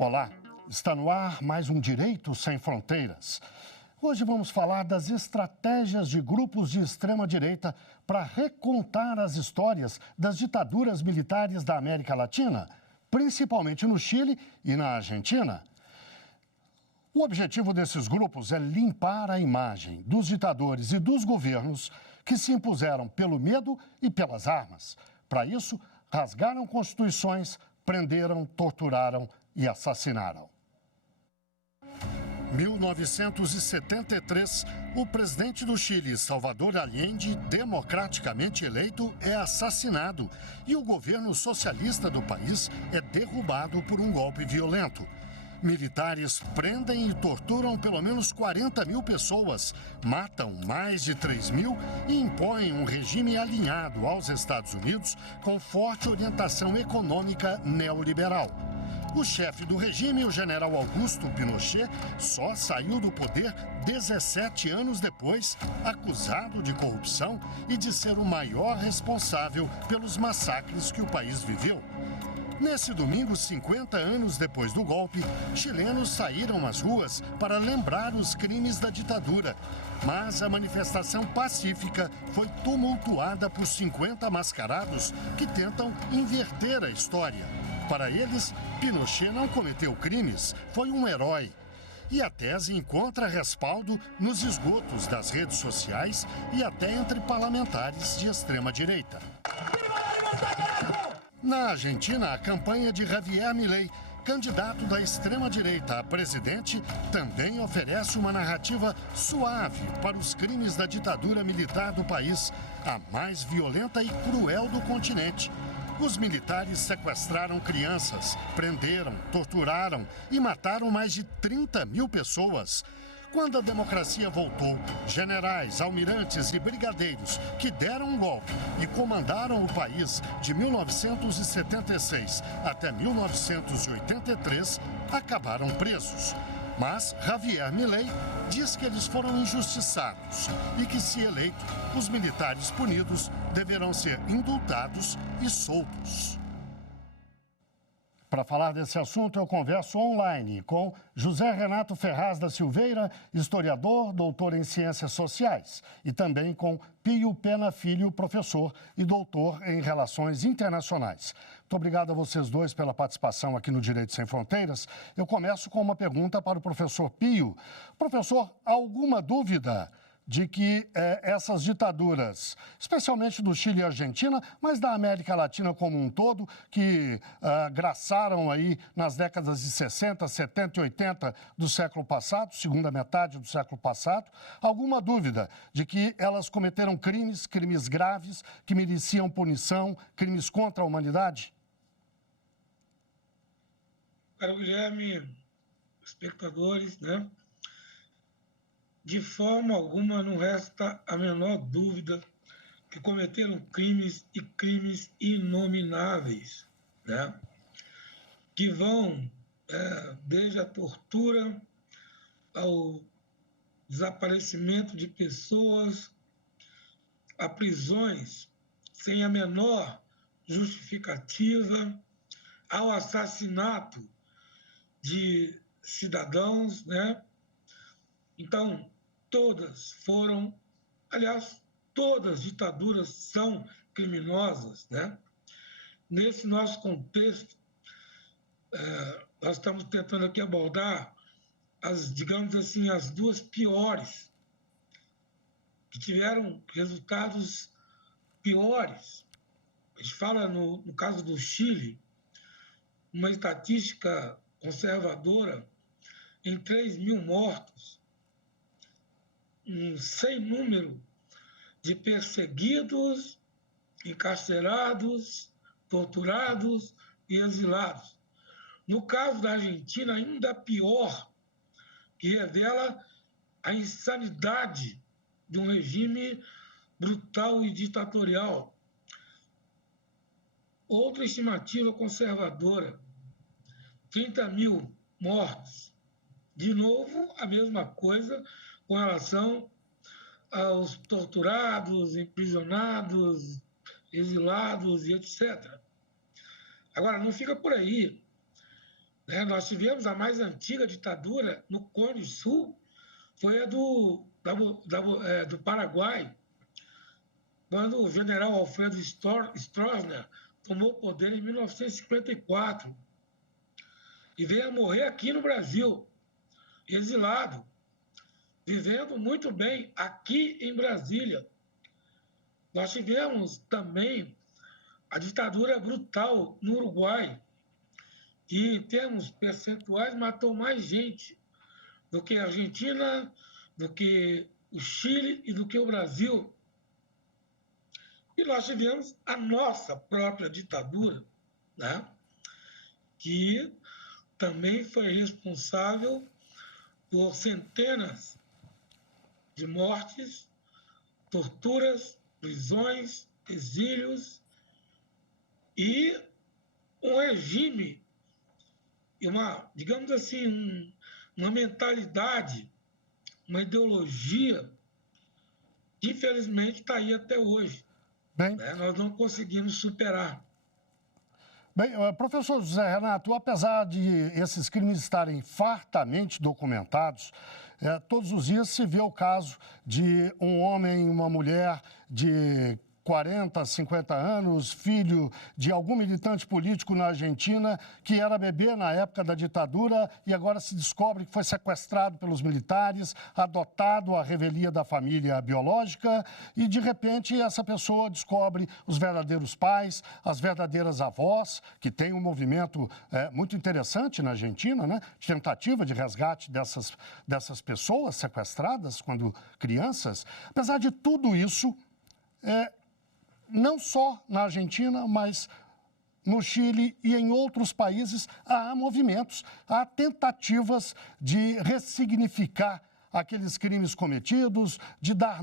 Olá, está no ar mais um Direito Sem Fronteiras. Hoje vamos falar das estratégias de grupos de extrema-direita para recontar as histórias das ditaduras militares da América Latina, principalmente no Chile e na Argentina. O objetivo desses grupos é limpar a imagem dos ditadores e dos governos que se impuseram pelo medo e pelas armas. Para isso, rasgaram constituições, prenderam, torturaram e assassinaram. 1973, o presidente do Chile, Salvador Allende, democraticamente eleito, é assassinado e o governo socialista do país é derrubado por um golpe violento. Militares prendem e torturam pelo menos 40 mil pessoas, matam mais de 3 mil e impõem um regime alinhado aos Estados Unidos com forte orientação econômica neoliberal. O chefe do regime, o general Augusto Pinochet, só saiu do poder 17 anos depois, acusado de corrupção e de ser o maior responsável pelos massacres que o país viveu. Nesse domingo, 50 anos depois do golpe, chilenos saíram às ruas para lembrar os crimes da ditadura. Mas a manifestação pacífica foi tumultuada por 50 mascarados que tentam inverter a história. Para eles, Pinochet não cometeu crimes, foi um herói. E a tese encontra respaldo nos esgotos das redes sociais e até entre parlamentares de extrema-direita. Na Argentina, a campanha de Javier Milei, candidato da extrema-direita a presidente, também oferece uma narrativa suave para os crimes da ditadura militar do país, a mais violenta e cruel do continente. Os militares sequestraram crianças, prenderam, torturaram e mataram mais de 30 mil pessoas. Quando a democracia voltou, generais, almirantes e brigadeiros que deram um golpe e comandaram o país de 1976 até 1983 acabaram presos. Mas Javier Milei diz que eles foram injustiçados e que, se eleito, os militares punidos deverão ser indultados e soltos. Para falar desse assunto, eu converso online com José Renato Ferraz da Silveira, historiador, doutor em Ciências Sociais, e também com Pio Pena Filho, professor e doutor em Relações Internacionais. Muito obrigado a vocês dois pela participação aqui no Direito Sem Fronteiras. Eu começo com uma pergunta para o professor Pio. Professor, alguma dúvida de que essas ditaduras, especialmente do Chile e Argentina, mas da América Latina como um todo, que graçaram aí nas décadas de 60, 70 e 80 do século passado, segunda metade do século passado, alguma dúvida de que elas cometeram crimes graves, que mereciam punição, crimes contra a humanidade? Caro Guilherme, espectadores, né? De forma alguma não resta a menor dúvida que cometeram crimes e crimes inomináveis, né? Que vão desde a tortura ao desaparecimento de pessoas, a prisões sem a menor justificativa, ao assassinato de cidadãos, né? Então, todas foram, aliás, todas as ditaduras são criminosas, né? Nesse nosso contexto, nós estamos tentando aqui abordar digamos assim, as duas piores, que tiveram resultados piores. A gente fala, no caso do Chile, uma estatística conservadora em 3 mil mortos, um sem número de perseguidos, encarcerados, torturados e exilados. No caso da Argentina, ainda pior, que revela a insanidade de um regime brutal e ditatorial. Outra estimativa conservadora, 30 mil mortos. De novo, a mesma coisa com relação aos torturados, imprisionados, exilados e etc. Agora, não fica por aí. né? Nós tivemos a mais antiga ditadura no Cone Sul, foi a do Paraguai, quando o general Alfredo Stroessner tomou o poder em 1954 e veio a morrer aqui no Brasil, exilado, vivendo muito bem aqui em Brasília. Nós tivemos também a ditadura brutal no Uruguai, que em termos percentuais matou mais gente do que a Argentina, do que o Chile e do que o Brasil. E nós tivemos a nossa própria ditadura, né? Que também foi responsável por centenas de mortes, torturas, prisões, exílios e um regime, digamos assim, uma mentalidade, uma ideologia que, infelizmente, está aí até hoje. Bem, né? Nós não conseguimos superar. Bem, professor José Renato, apesar de esses crimes estarem fartamente documentados, todos os dias se vê o caso de um homem e uma mulher de 40, 50 anos, filho de algum militante político na Argentina, que era bebê na época da ditadura e agora se descobre que foi sequestrado pelos militares, adotado à revelia da família biológica e, de repente, essa pessoa descobre os verdadeiros pais, as verdadeiras avós, que tem um movimento muito interessante na Argentina, né? De tentativa de resgate dessas pessoas sequestradas quando crianças. Apesar de tudo isso, não só na Argentina, mas no Chile e em outros países, há movimentos, há tentativas de ressignificar aqueles crimes cometidos, de dar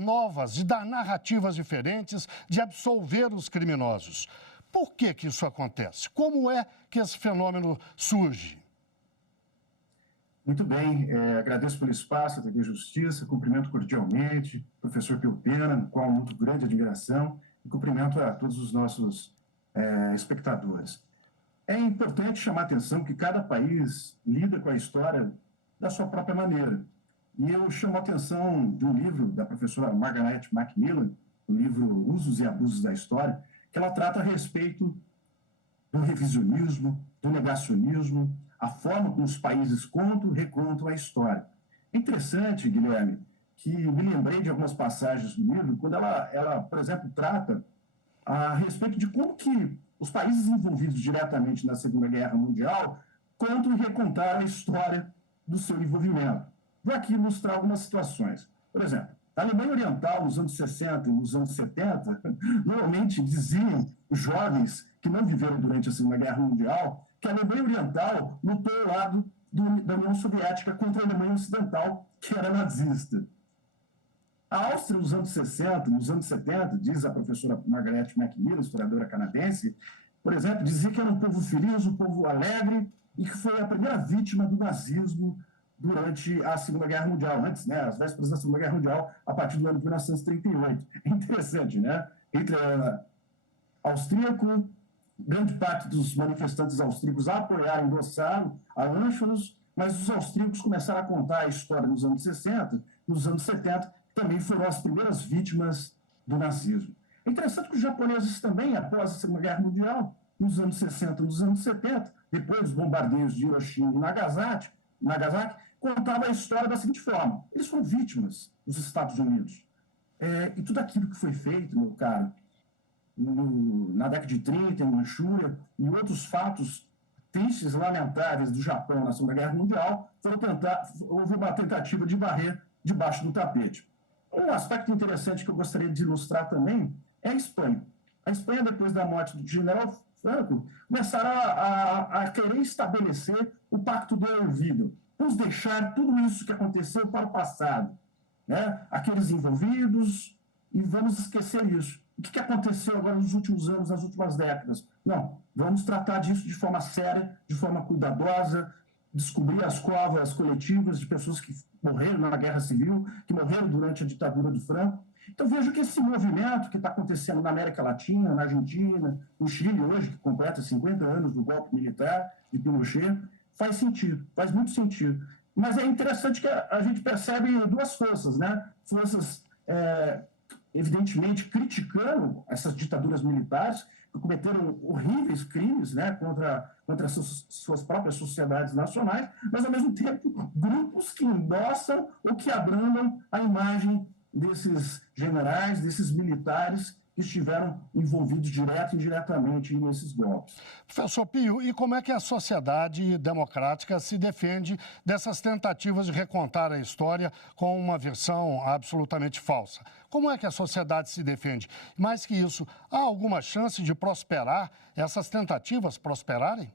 narrativas diferentes, de absolver os criminosos. Por que isso acontece? Como é que esse fenômeno surge? Muito bem, agradeço pelo espaço, TV Justiça, cumprimento cordialmente o professor Pelpena, no qual muito grande admiração, e cumprimento a todos os nossos espectadores. É importante chamar a atenção que cada país lida com a história da sua própria maneira. E eu chamo a atenção de um livro da professora Margaret Macmillan, o livro Usos e Abusos da História, que ela trata a respeito do revisionismo, do negacionismo, a forma como os países contam e recontam a história. É interessante, Guilherme, que me lembrei de algumas passagens do livro, quando ela, por exemplo, trata a respeito de como que os países envolvidos diretamente na Segunda Guerra Mundial contam e recontaram a história do seu envolvimento. Vou aqui ilustrar algumas situações. Por exemplo, a Alemanha Oriental, nos anos 60 e nos anos 70, normalmente diziam os jovens que não viveram durante a Segunda Guerra Mundial que a Alemanha Oriental lutou ao lado da União Soviética contra a Alemanha Ocidental, que era nazista. A Áustria, nos anos 60, nos anos 70, diz a professora Margaret Macmillan, historiadora canadense, por exemplo, dizia que era um povo feliz, um povo alegre, e que foi a primeira vítima do nazismo durante a Segunda Guerra Mundial, antes, né, as vésperas da Segunda Guerra Mundial, a partir do ano de 1938. É interessante, né? Hitler era austríaco, grande parte dos manifestantes austríacos apoiaram, endossaram a Anschluss, mas os austríacos começaram a contar a história nos anos 60, nos anos 70, também foram as primeiras vítimas do nazismo. É interessante que os japoneses também, após a Segunda Guerra Mundial, nos anos 60, nos anos 70, depois dos bombardeios de Hiroshima e Nagasaki, contava a história da seguinte forma: eles foram vítimas dos Estados Unidos. E tudo aquilo que foi feito, meu caro, na década de 30, em Manchúria, e outros fatos tristes e lamentáveis do Japão na Segunda Guerra Mundial, houve uma tentativa de varrer debaixo do tapete. Um aspecto interessante que eu gostaria de ilustrar também é a Espanha. A Espanha, depois da morte do general Franco, começaram a querer estabelecer o Pacto de Olvido. Vamos deixar tudo isso que aconteceu para o passado, né? Aqueles envolvidos, e vamos esquecer isso. O que aconteceu agora nos últimos anos, nas últimas décadas? Não, vamos tratar disso de forma séria, de forma cuidadosa, descobrir as covas coletivas de pessoas que morreram na Guerra Civil, que morreram durante a ditadura do Franco. Então, vejo que esse movimento que está acontecendo na América Latina, na Argentina, no Chile hoje, que completa 50 anos do golpe militar de Pinochet, faz sentido, faz muito sentido. Mas é interessante que a gente percebe duas forças, né? Forças, evidentemente, criticando essas ditaduras militares, que cometeram horríveis crimes, né, contra suas próprias sociedades nacionais, mas, ao mesmo tempo, grupos que endossam ou que abrandam a imagem desses generais, desses militares que estiveram envolvidos direto e indiretamente nesses golpes. Professor Pio, e como é que a sociedade democrática se defende dessas tentativas de recontar a história com uma versão absolutamente falsa? Como é que a sociedade se defende? Mais que isso, há alguma chance de prosperar, essas tentativas prosperarem?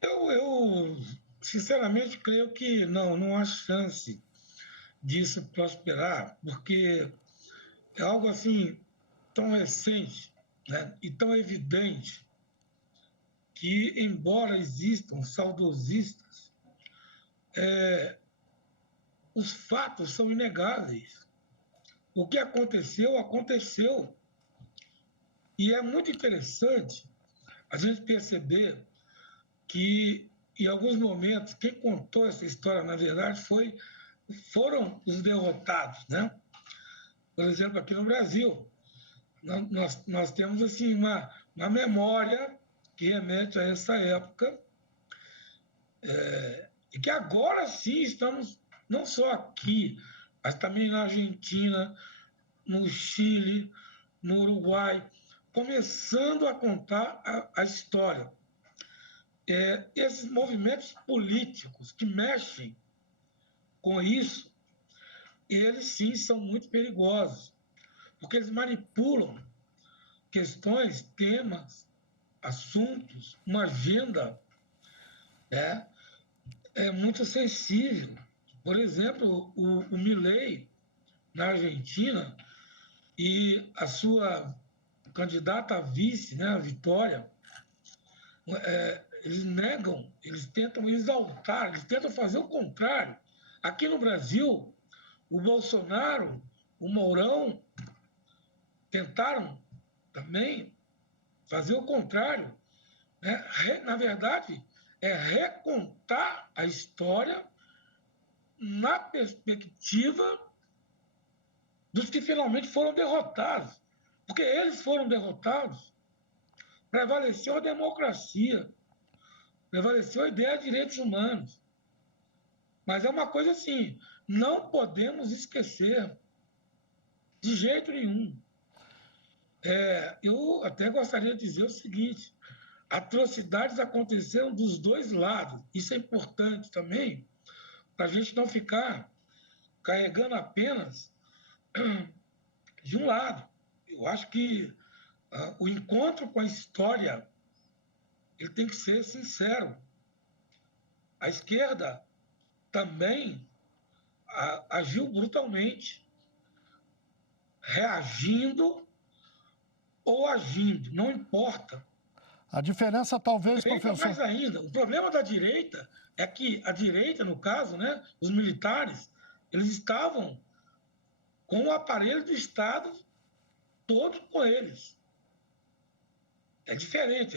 Eu sinceramente creio que não há chance disso prosperar, porque é algo assim tão recente, né, e tão evidente que, embora existam saudosistas, os fatos são inegáveis. O que aconteceu, aconteceu. E é muito interessante a gente perceber que, em alguns momentos, quem contou essa história, na verdade, foram os derrotados, né? Por exemplo, aqui no Brasil, nós temos assim, uma memória que remete a essa época, e que agora sim estamos, não só aqui, mas também na Argentina, no Chile, no Uruguai, começando a contar a história. Esses movimentos políticos que mexem com isso, eles sim são muito perigosos, porque eles manipulam questões, temas, assuntos, uma agenda muito sensível. Por exemplo, o Milei, na Argentina, e a sua candidata a vice, né, a Vitória, eles negam, eles tentam exaltar, eles tentam fazer o contrário. Aqui no Brasil, o Bolsonaro, o Mourão, tentaram também fazer o contrário. Né? Na verdade, é recontar a história na perspectiva dos que finalmente foram derrotados. Porque eles foram derrotados, prevaleceu a democracia, prevaleceu a ideia de direitos humanos. Mas é uma coisa assim, não podemos esquecer de jeito nenhum. Eu até gostaria de dizer o seguinte: atrocidades aconteceram dos dois lados. Isso é importante também, para a gente não ficar carregando apenas de um lado. Eu acho que o encontro com a história ele tem que ser sincero. A esquerda também agiu brutalmente, reagindo ou agindo, não importa. A diferença talvez, professor... Mais ainda, o problema da direita é que a direita, no caso, né, os militares, eles estavam com o aparelho do Estado todo com eles. É diferente,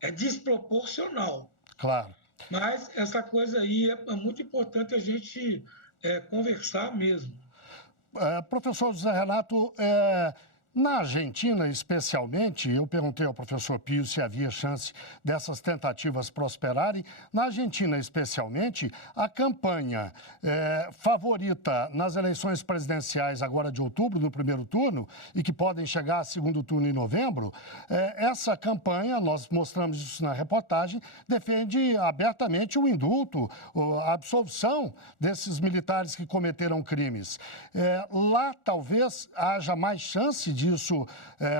é desproporcional. Claro. Mas essa coisa aí é muito importante a gente conversar mesmo. Professor José Renato, na Argentina, especialmente, eu perguntei ao professor Pio se havia chance dessas tentativas prosperarem. Na Argentina, especialmente, a campanha favorita nas eleições presidenciais agora de outubro, no primeiro turno, e que podem chegar a segundo turno em novembro, essa campanha, nós mostramos isso na reportagem, defende abertamente o indulto, a absolvição desses militares que cometeram crimes. Lá, talvez, haja mais chance disso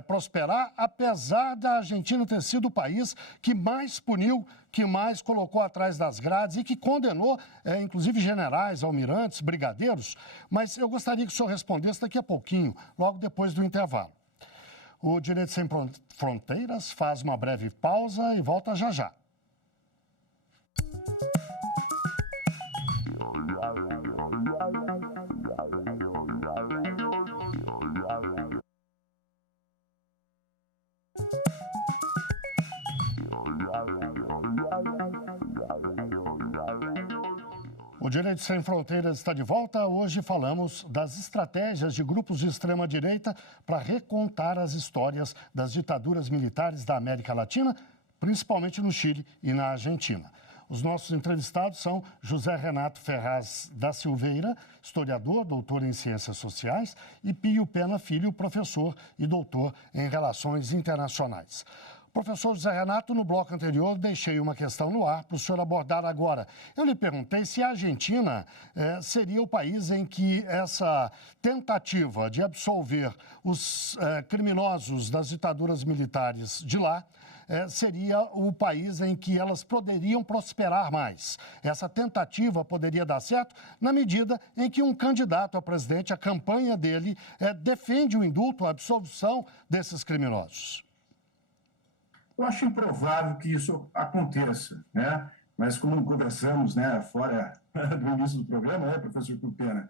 prosperar, apesar da Argentina ter sido o país que mais puniu, que mais colocou atrás das grades e que condenou, inclusive, generais, almirantes, brigadeiros. Mas eu gostaria que o senhor respondesse daqui a pouquinho, logo depois do intervalo. O Direito Sem Fronteiras faz uma breve pausa e volta já já. Direito Sem Fronteiras está de volta. Hoje falamos das estratégias de grupos de extrema-direita para recontar as histórias das ditaduras militares da América Latina, principalmente no Chile e na Argentina. Os nossos entrevistados são José Renato Ferraz da Silveira, historiador, doutor em Ciências Sociais, e Pio Pena Filho, professor e doutor em Relações Internacionais. Professor José Renato, no bloco anterior, deixei uma questão no ar para o senhor abordar agora. Eu lhe perguntei se a Argentina seria o país em que essa tentativa de absolver os criminosos das ditaduras militares de lá seria o país em que elas poderiam prosperar mais. Essa tentativa poderia dar certo na medida em que um candidato a presidente, a campanha dele, defende o indulto, a absolvição desses criminosos. Eu acho improvável que isso aconteça, né? Mas como conversamos, né, fora do início do programa, né, professor Pupena,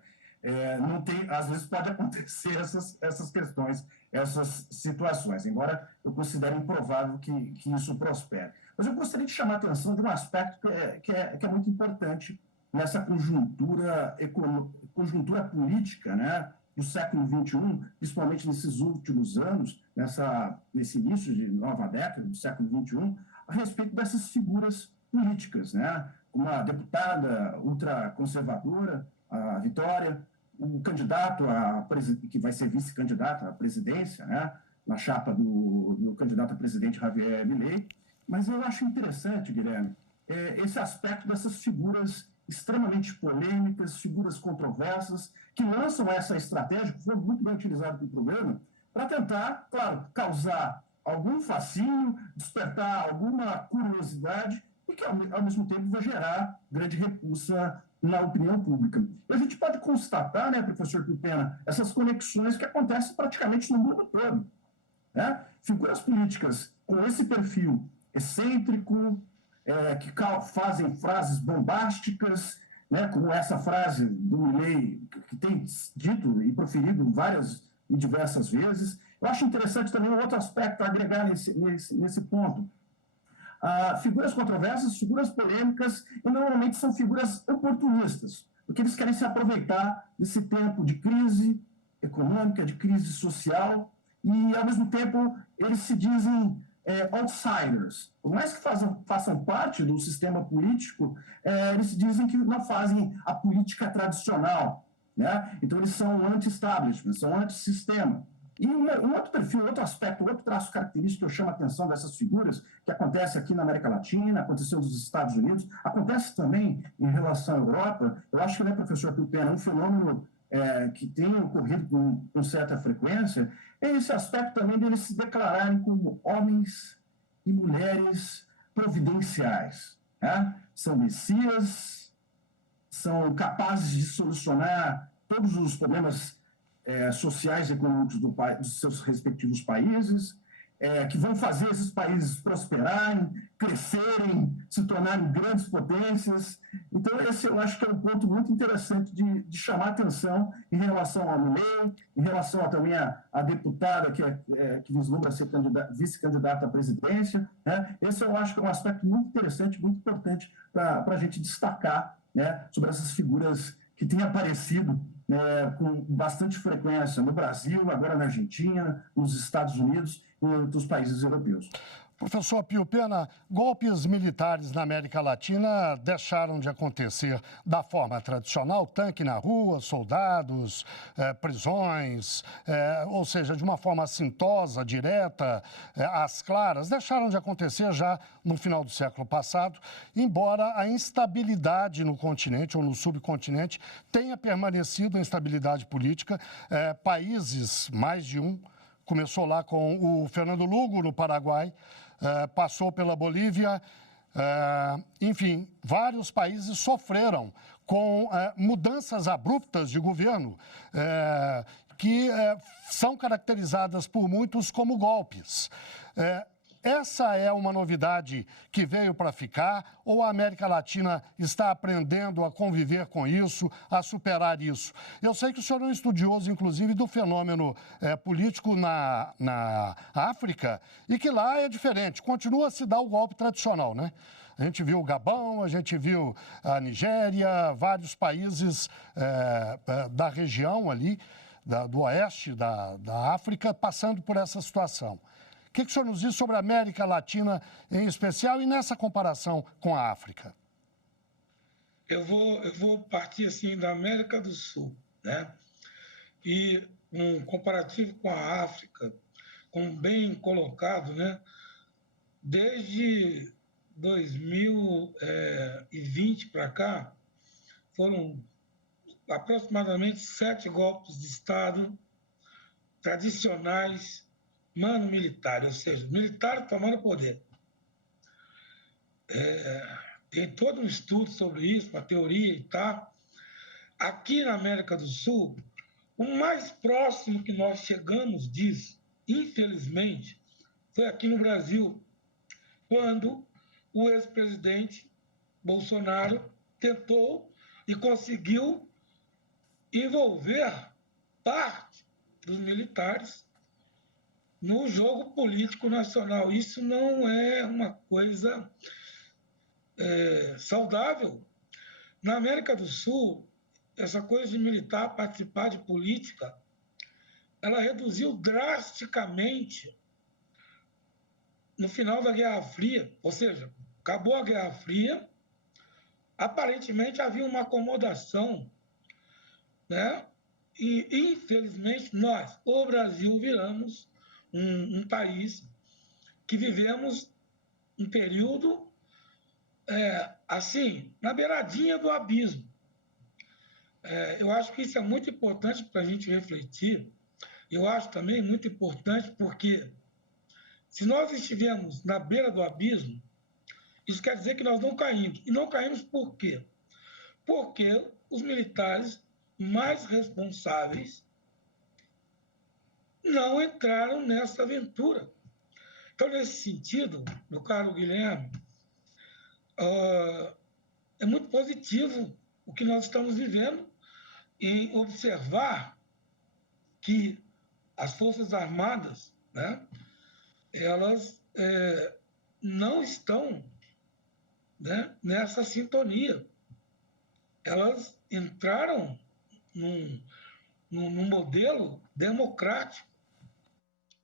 não tem, às vezes pode acontecer essas questões, essas situações, embora eu considere improvável que isso prospere. Mas eu gostaria de chamar a atenção de um aspecto que é muito importante nessa conjuntura política, né, do século XXI, principalmente nesses últimos anos, nesse início de nova década do século XXI, a respeito dessas figuras políticas, né? Como a deputada ultraconservadora, a Vitória, o candidato que vai ser vice-candidato à presidência, né? Na chapa do candidato a presidente Javier Milei. Mas eu acho interessante, Guilherme, esse aspecto dessas figuras extremamente polêmicas, figuras controversas, que lançam essa estratégia, que foi muito bem utilizada pelo programa, para tentar, claro, causar algum fascínio, despertar alguma curiosidade e que, ao mesmo tempo, vai gerar grande repulsa na opinião pública. E a gente pode constatar, né, professor Pupena, essas conexões que acontecem praticamente no mundo todo, né? Figuras políticas com esse perfil excêntrico, que fazem frases bombásticas, né, como essa frase do Milei, que tem dito e proferido várias e diversas vezes. Eu acho interessante também um outro aspecto a agregar nesse ponto. Figuras controversas, figuras polêmicas, e normalmente são figuras oportunistas, porque eles querem se aproveitar desse tempo de crise econômica, de crise social, e, ao mesmo tempo, eles se dizem outsiders. Por mais que façam parte do sistema político, eles dizem que não fazem a política tradicional, né? Então, eles são anti-establishment, são anti-sistema. E um outro perfil, outro aspecto, outro traço característico que eu chamo a atenção dessas figuras, que acontece aqui na América Latina, aconteceu nos Estados Unidos, acontece também em relação à Europa. Eu acho que, né, professor Pupena, um fenômeno que tem ocorrido com certa frequência, é esse aspecto também deles se declararem como homens e mulheres providenciais, né? São messias, são capazes de solucionar todos os problemas sociais e econômicos dos seus respectivos países, que vão fazer esses países prosperarem, crescerem, se tornarem grandes potências. Então, esse eu acho que é um ponto muito interessante de chamar atenção em relação ao Milei, em relação também à deputada que vislumbra ser vice-candidata à presidência, né? Esse eu acho que é um aspecto muito interessante, muito importante para a gente destacar, né, sobre essas figuras que têm aparecido com bastante frequência no Brasil, agora na Argentina, nos Estados Unidos e em outros países europeus. Professor Pio Pena, golpes militares na América Latina deixaram de acontecer da forma tradicional, tanque na rua, soldados, prisões, ou seja, de uma forma assintosa, direta, às claras, deixaram de acontecer já no final do século passado, embora a instabilidade no continente ou no subcontinente tenha permanecido a instabilidade política. Países, mais de um, começou lá com o Fernando Lugo, no Paraguai, passou pela Bolívia, enfim, vários países sofreram com mudanças abruptas de governo que são caracterizadas por muitos como golpes. Essa é uma novidade que veio para ficar, ou a América Latina está aprendendo a conviver com isso, a superar isso? Eu sei que o senhor é um estudioso, inclusive, do fenômeno político na África, e que lá é diferente, continua a se dar o golpe tradicional, né? A gente viu o Gabão, a gente viu a Nigéria, vários países da região ali, do oeste da África, passando por essa situação. O que o senhor nos diz sobre a América Latina em especial e nessa comparação com a África? Eu vou partir assim da América do Sul, né? E um comparativo com a África, como bem colocado, né? Desde 2020 para cá, foram aproximadamente 7 golpes de Estado tradicionais, mano-militares, ou seja, militares tomando poder. Tem todo um estudo sobre isso, uma teoria e tal. Aqui na América do Sul, o mais próximo que nós chegamos disso, infelizmente, foi aqui no Brasil, quando o ex-presidente Bolsonaro tentou e conseguiu envolver parte dos militares no jogo político nacional. Isso não é uma coisa saudável. Na América do Sul, essa coisa de militar participar de política, ela reduziu drasticamente no final da Guerra Fria, ou seja, acabou a Guerra Fria, aparentemente havia uma acomodação, né? E, infelizmente, nós, o Brasil, viramos um país que vivemos um período, assim, na beiradinha do abismo. Eu acho que isso é muito importante para a gente refletir. Eu acho também muito importante porque, se nós estivermos na beira do abismo, isso quer dizer que nós não caímos. E não caímos por quê? Porque os militares mais responsáveis não entraram nessa aventura. Então, nesse sentido, meu caro Guilherme, é muito positivo o que nós estamos vivendo em observar que as Forças Armadas, né, elas não estão, né, nessa sintonia. Elas entraram num modelo democrático,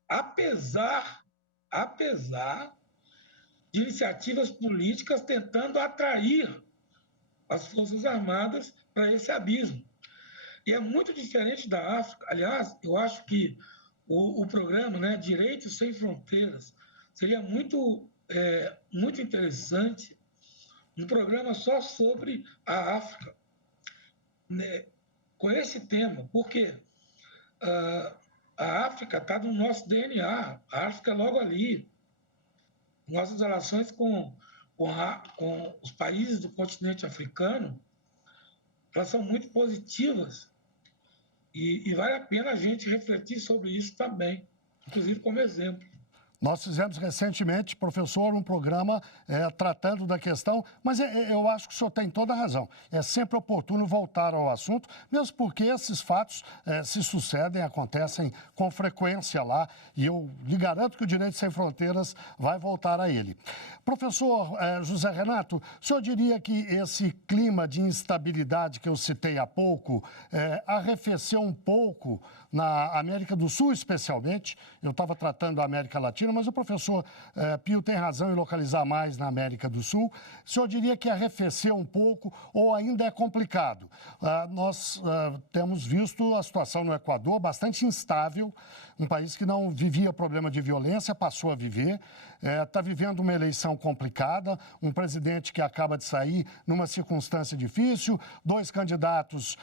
apesar de iniciativas políticas tentando atrair as Forças Armadas para esse abismo. E é muito diferente da África. Aliás, eu acho que o programa, né, Direitos Sem Fronteiras seria muito interessante, um programa só sobre a África, né, com esse tema, porque a África está no nosso DNA, a África é logo ali. Nossas relações com os países do continente africano, elas são muito positivas e vale a pena a gente refletir sobre isso também, inclusive como exemplo. Nós fizemos recentemente, professor, um programa tratando da questão, mas eu acho que o senhor tem toda a razão. É sempre oportuno voltar ao assunto, mesmo porque esses fatos se sucedem, acontecem com frequência lá, e eu lhe garanto que o Direito Sem Fronteiras vai voltar a ele. Professor José Renato, o senhor diria que esse clima de instabilidade que eu citei há pouco arrefeceu um pouco na América do Sul, especialmente? Eu estava tratando da América Latina, mas o professor Pio tem razão em localizar mais na América do Sul. O senhor diria que arrefeceu um pouco ou ainda é complicado? Nós temos visto a situação no Equador bastante instável, um país que não vivia problema de violência, passou a viver, está vivendo uma eleição complicada, um presidente que acaba de sair numa circunstância difícil, 2 candidatos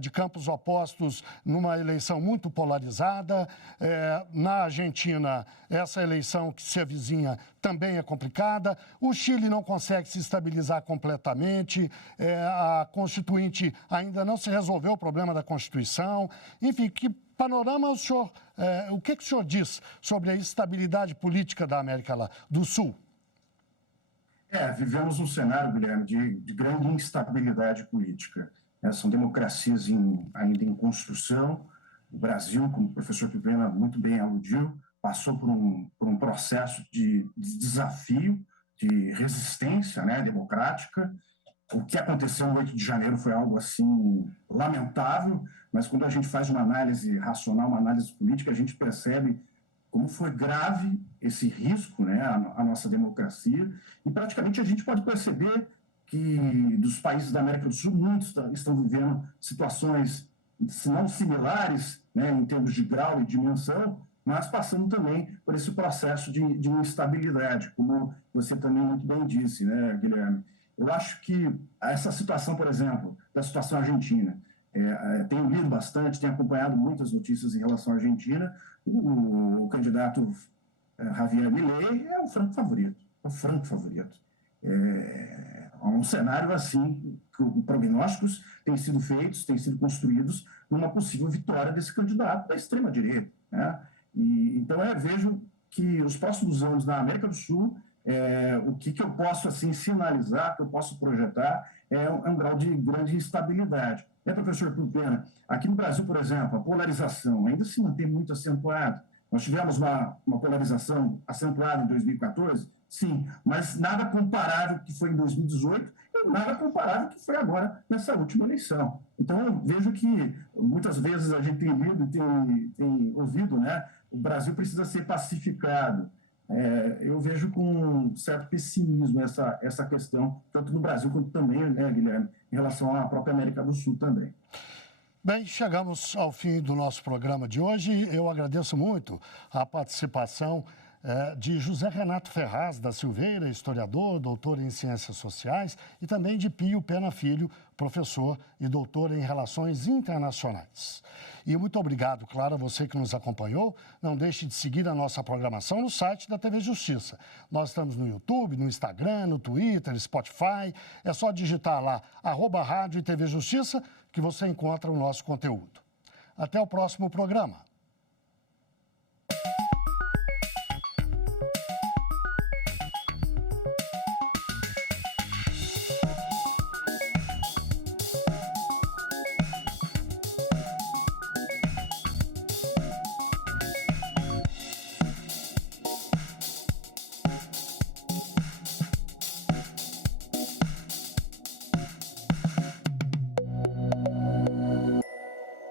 de campos opostos numa eleição muito polarizada. Na Argentina, essa eleição que se avizinha também é complicada. O Chile não consegue se estabilizar completamente. A Constituinte ainda não se resolveu o problema da Constituição. Enfim, que panorama o que o senhor diz sobre a estabilidade política da América do Sul? Vivemos um cenário, Guilherme, de grande instabilidade política. São democracias ainda em construção. O Brasil, como o professor Pivena muito bem aludiu, passou por um processo de desafio, de resistência, né, democrática. O que aconteceu no 8 de janeiro foi algo assim lamentável, mas quando a gente faz uma análise racional, uma análise política, a gente percebe como foi grave esse risco, né, à nossa democracia, e praticamente a gente pode perceber que dos países da América do Sul, muitos estão vivendo situações, se não similares, né, em termos de grau e dimensão, mas passando também por esse processo de instabilidade, como você também muito bem disse, né, Guilherme? Eu acho que essa situação, por exemplo, da situação argentina, tenho lido bastante, tenho acompanhado muitas notícias em relação à Argentina. O candidato Javier Milei é o franco favorito, Há um cenário assim, que prognósticos têm sido feitos, têm sido construídos numa possível vitória desse candidato da extrema-direita, né? Então, vejo que os próximos anos na América do Sul, o que eu posso assim sinalizar, que eu posso projetar, é um grau de grande instabilidade. Professor Pena, aqui no Brasil, por exemplo, a polarização ainda se mantém muito acentuada. Nós tivemos uma polarização acentuada em 2014, sim, mas nada comparável que foi em 2018 e nada comparável que foi agora nessa última eleição. Então, eu vejo que muitas vezes a gente tem lido e tem ouvido, né? O Brasil precisa ser pacificado. Eu vejo com um certo pessimismo essa questão, tanto no Brasil quanto também, né, Guilherme, em relação à própria América do Sul também. Bem, chegamos ao fim do nosso programa de hoje. Eu agradeço muito a participação de José Renato Ferraz da Silveira, historiador, doutor em Ciências Sociais, e também de Pio Pena Filho, professor e doutor em Relações Internacionais. E muito obrigado, claro, a você que nos acompanhou. Não deixe de seguir a nossa programação no site da TV Justiça. Nós estamos no YouTube, no Instagram, no Twitter, Spotify. É só digitar lá, @Rádio e TV Justiça, que você encontra o nosso conteúdo. Até o próximo programa.